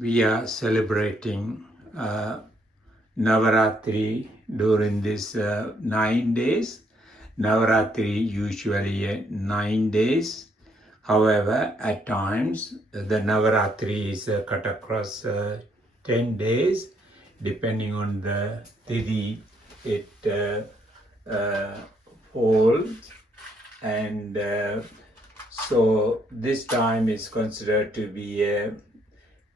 we are celebrating Navaratri during this 9 days. Navaratri usually 9 days. However, at times the Navaratri is cut across 10 days, depending on the Tithi it falls. And so this time is considered to be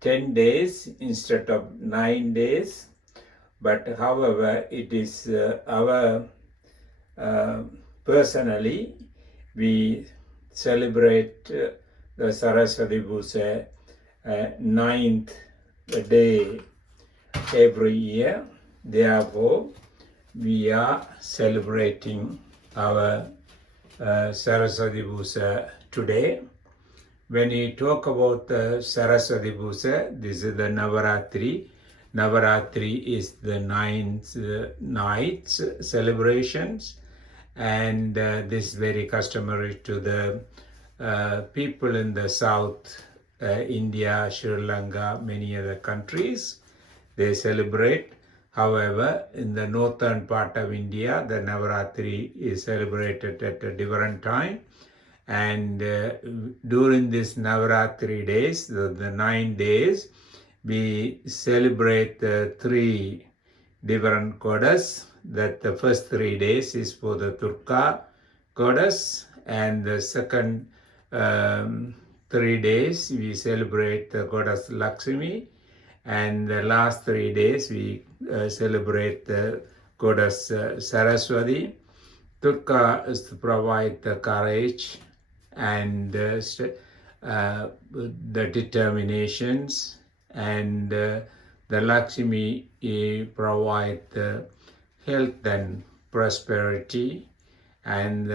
10 days instead of 9 days. But however, it is our personally, we celebrate the Saraswati Puja 9th day every year. Therefore, we are celebrating our Saraswati Puja today. When we talk about the Saraswati Puja, this is the Navaratri. Navaratri is the 9th night celebrations, and this is very customary to the people in the South India, Sri Lanka, many other countries. They celebrate. However, in the northern part of India, the Navaratri is celebrated at a different time. And during this Navaratri days, the 9 days, we celebrate the 3 different goddess. That the first 3 days is for the Durga goddess, and the second 3 days we celebrate the goddess Lakshmi, and the last 3 days we celebrate the goddess Saraswati. Durga is to provide the courage and the determinations, and the Lakshmi provide the health and prosperity, and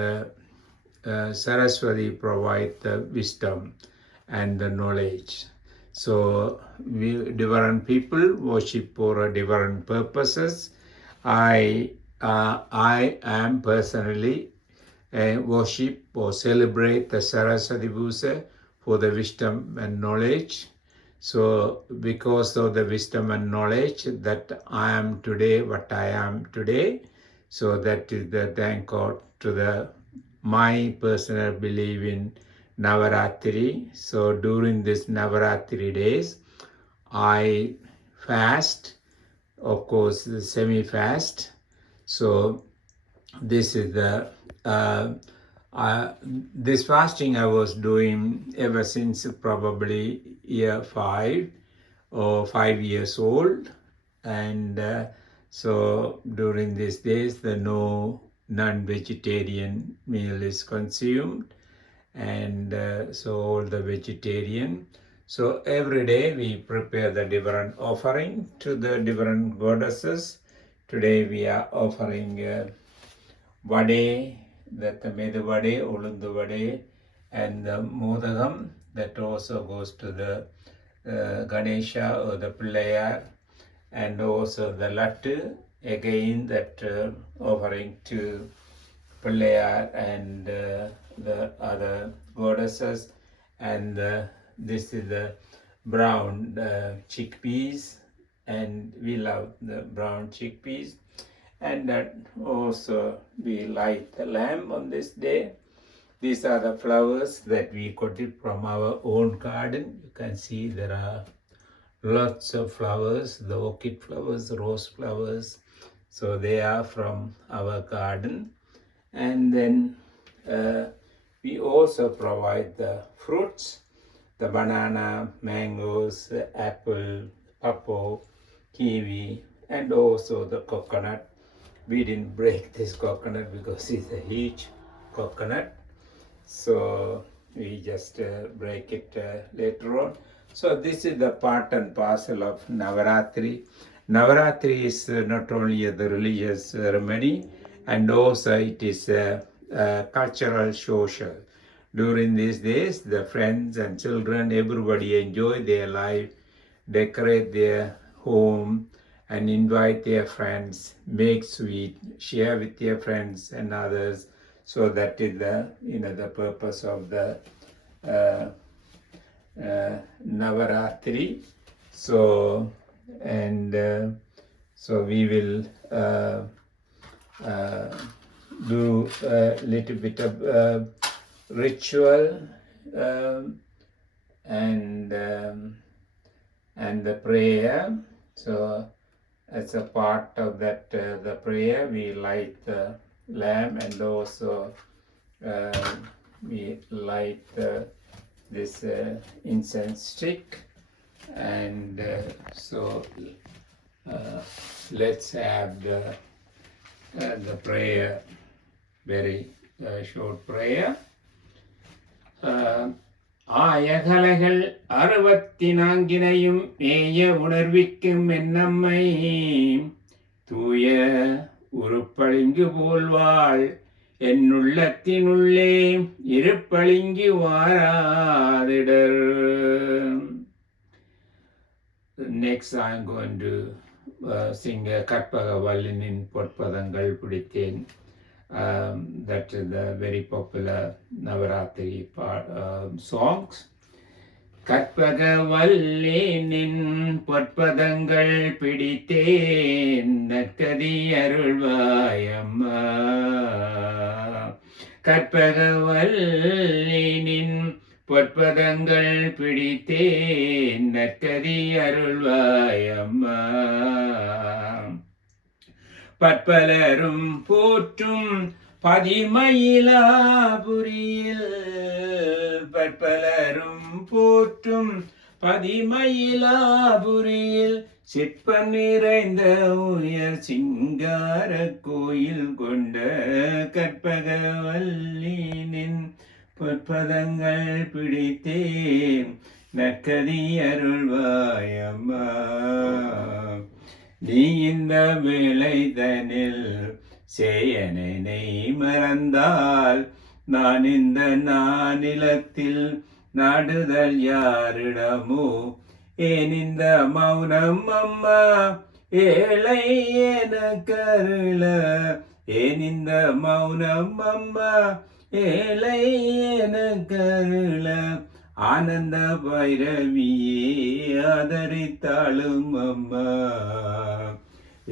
Saraswati provide the wisdom and the knowledge. So we different people worship for different purposes. I am personally worship or celebrate the Saraswati Puja for the wisdom and knowledge. So because of the wisdom and knowledge that I am today what I am today, so that is the thank God to the my personal belief in Navaratri. So during this Navaratri days, I fast, of course, the semi-fast. So this is the this fasting I was doing ever since probably year 5 or 5 years old, and so during these days the no non-vegetarian meal is consumed, and so all the vegetarian. So every day we prepare the different offering to the different goddesses. Today we are offering vade, that the Medu vade, Ulundu vade, and the Modagam, that also goes to the Ganesha or the Pillayar, and also the Lattu, again that offering to Pillayar and the other goddesses, and this is the brown chickpeas, and we love the brown chickpeas. And that also we light the lamp on this day. These are the flowers that we got it from our own garden. You can see there are lots of flowers, the orchid flowers, rose flowers. So they are from our garden. And then we also provide the fruits, the banana, mangoes, apple, pawpaw, kiwi, and also the coconut. We didn't break this coconut because it's a huge coconut, so we just break it later on. So this is the part and parcel of Navaratri. Navaratri is not only the religious ceremony, and also it is cultural, social. During these days, the friends and children, everybody enjoy their life, decorate their home, and invite their friends, make sweet, share with their friends and others. So that is the the purpose of the Navaratri. So, and so we will do a little bit of ritual and the prayer. So as a part of that the prayer, we light the lamp, and also we light this incense stick. And so let's have the prayer, very short prayer. ஆயகலைகள் 64 மேய உணர்விக்கும் என்னம்மை தூய உருப்பளிங்கு போல்வாள் என்னுள்ளத்தினுள்ளே இருப்பளிங்கு வாராதிடர். Next I'm going to sing கற்பகவல்லினின் பொற்பதங்கள் பிடித்தேன். That is the very popular Navaratri songs. கற்பகவல்லினின் பொற்பதங்கள் பிடித்தேன் நற்கதி அருள்வாயம்மா. கற்பகவல்லினின் பொற்பதங்கள் பிடித்தேன் நற்கதி அருள்வாயம்மா. பற்பலரும் போற்றும் பதிமயிலாபுரியில் பற்பலரும் போற்றும் பதிமயிலாபுரியில் சிற்பம் நிறைந்த உயர் சிங்கார கோயில் கொண்ட கற்பகவல்லினின் பொற்பதங்கள் பிடித்தேன் நற்கதி அருள்வாயம்மா. நீ இந்த வேளைதனில் சேயனை மறந்தால் நான் இந்த நானிலத்தில் நாடுதல் யாரிடமோ. ஏன் இந்த மௌனம் அம்மா ஏழை என கருள. ஏன் இந்த மௌனம் அம்மா ஏழை என கருள. ஆனந்த பைரவியே ஆதரித்தாளும் அம்மா.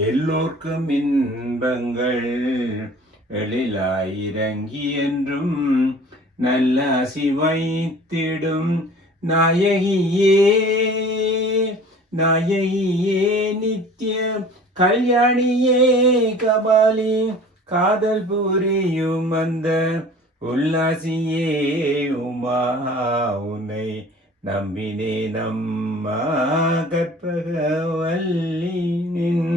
எல்லோர்க்கும் இன்பங்கள் எழிலாயிரங்கி என்றும் நல்ல சிவைத்திடும் நாயகியே. நாயகியே நித்திய கல்யாணியே கபாலி காதல் புரியும் அந்த உல்லாசியே உமா. உன்னை நம்பினே நம்மா கற்பகவல்லினின்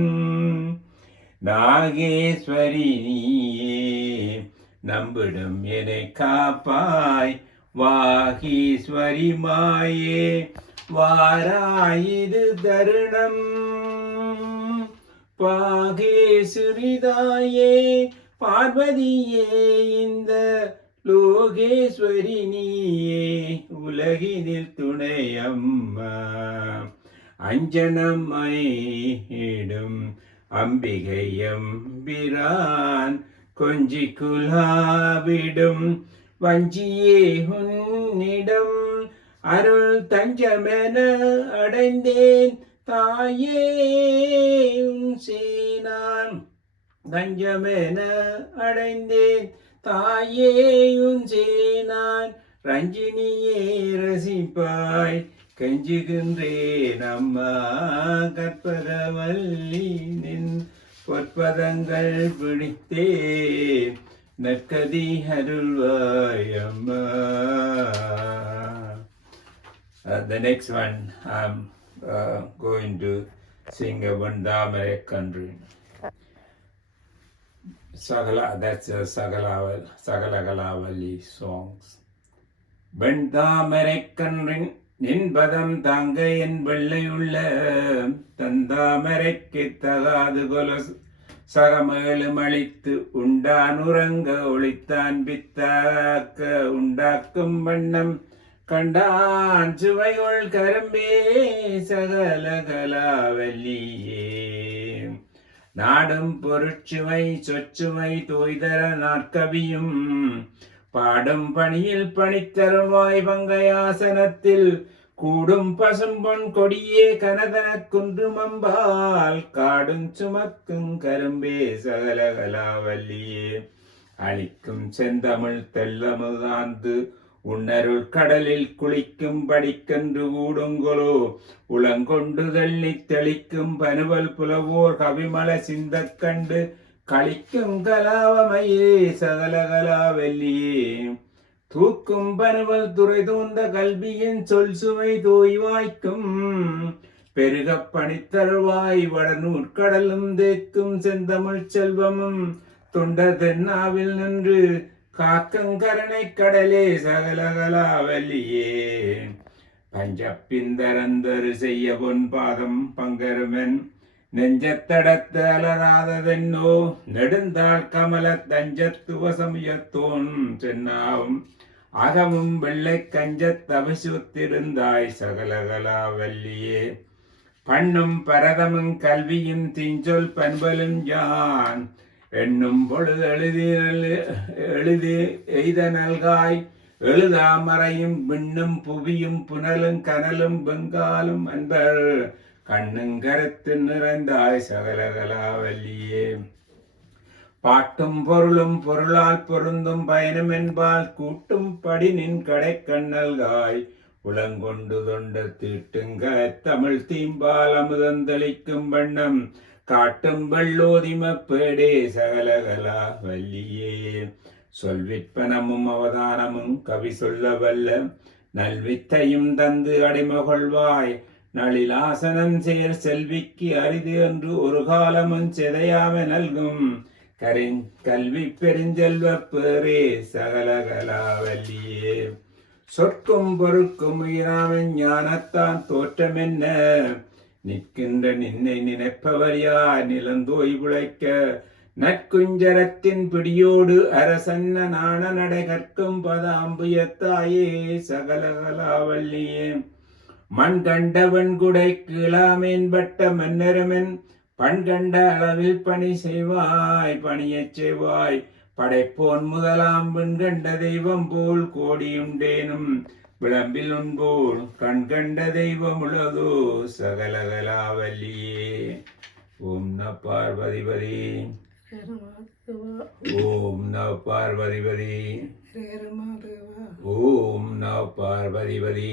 நாகேஸ்வரி நீயே நம்பிடும் என்னை காப்பாய். வாகீஸ்வரி மாயே வாராயிது தருணம். பாகேஸ்வரிதாயே பார்வதியே இந்த லோகேஸ்வரி நீயே உலகினில் துணையம்மா. அஞ்சனமையிடும் அம்பிகை எம்பிரான் கொஞ்சி குலாவிடும் வஞ்சியே உன்னிடம் அருள் தஞ்சமென அடைந்தேன் தாயே உன் சேனான். தஞ்சமென அடைந்தேன் தாயே உன் சேனான். ரஞ்சினியே ரசிப்பாய் கெஞ்சுகின்றேன் அம்மா. கற்பகவல்லினின் பொற்பதங்கள் பிடித்தேன் நற்கதி அருள்வாய் அம்மா. The next one I'm going to sing a Vandamare country. That's Sagalagalawali songs. வெண்தாமரை கன்றின் நின்பதம் தாங்க என் வெள்ளையுள்ள தந்தாமரைக்கு தகாது கொலசு சகமகளும் அளித்து உண்டான் உறங்க ஒளித்தான் பித்தாக்க உண்டாக்கும் வண்ணம் கண்டான் சுவைகொள் கரும்பே சகலகலாவல்லியே. நாடும் பொருட்சுவை சொச்சுவை தோய்தர நாற்கவியும் பாடும் பணியில் பணித்தருவாய் வங்கையாசனத்தில் கூடும் பசும்பொன் கொடியே கனதன குன்றுமம்பால் காடும் சுமக்கும் கரும்பே சகலகலாவல்லியே அளிக்கும் செந்தமிழ் தெல்லமுதாந்து உன்னருள் கடலில் குளிக்கும் படிக்கன்று கூடுங்கொலோ உளங்கொண்டு தள்ளி தெளிக்கும் பனுவல் புலவோர் கவிமல சிந்தக் கண்டு களிக்கும் கலாவமையே சகலகலாவல்லியே தூக்கும் பனுவல் துறை தூந்த கல்வியின் சொல் சுவை தோய்வாய்க்கும் பெருகப் பணித்தருவாய் வடநூற்கடலும் தேக்கும் செந்தமிழ் செல்வமும் தொண்டர் தென்னாவில் நின்று காக்கங்கரணை கடலே சகலகலாவல்லியே பஞ்சப்பிந்தரந்தரு செய்ய பொன் பாதம் பங்கருமன் நெஞ்சத்தடத்த அலராததென்னோ நெடுந்தாள் கமல தஞ்சத்துவசமுயத்தோன் சென்னாவும் அகமும் வெள்ளை கஞ்சத் தவசுத்திருந்தாய் சகலகலாவல்லியே பண்ணும் பரதமும் கல்வியும் தீஞ்சொல் பண்பலும் யான் எண்ணும் பொழுது எழுதி எய்த நல்காய் எழுதாமறையும் விண்ணும் புவியும் புனலும் கனலும் பெங்காலும் அன்பர் கண்ணும் கருத்து நிறைந்தாய் சகலகலாவல்லியே பாட்டும் பொருளும் பொருளால் பொருந்தும் பயனும் என்பால் கூட்டும் படி நின் கடை கண்ணல்காய் உளங்கொண்டு தொண்ட தீட்டுங்க தமிழ் தீம்பால் அமுதந்தளிக்கும் வண்ணம் காட்டும் வெள்ளோதிம பேடே சகலகலாவல்லியே சொல்விற்பனமும் அவதானமும் கவி சொல்ல வல்ல நல்வித்தையும் தந்து அடிமகொள்வாய் நளிலாசனம் சேர் செல்விக்கு அரிது என்று ஒரு காலமும் செதையாம நல்கும் கல்வி பெருஞ்செல்வ பேரே சகலகலாவல்லியே சொற்கும் பொருட்கும் உயிராமன் ஞானத்தான் தோற்றமென்ன நிற்கின்ற நின்னை நினைப்பவர் யார் நிலந்தோய் உழைக்க நற்குஞ்சரத்தின் பிடியோடு அரசன்ன நாண நடை கற்கும் பதாம்புயத்தாயே சகலகலாவல்லியே மண் கண்டவன் குடை கீழாமேன்பட்ட மன்னரமன் பண் கண்ட அளவில் பணி செய்வாய் பணியச் செய்வாய் படைப்போன் முதலாம் பெண் கண்ட தெய்வம் போல் கோடியுண்டேனும் விளம்பில் உன்போல் கண் கண்ட தெய்வம் உலகோ சகலகலாவல்லியே ஓம் ந பார்வதிபதி ஓம் ந பார்வதிபதி ஓம் ந பார்வதிபதி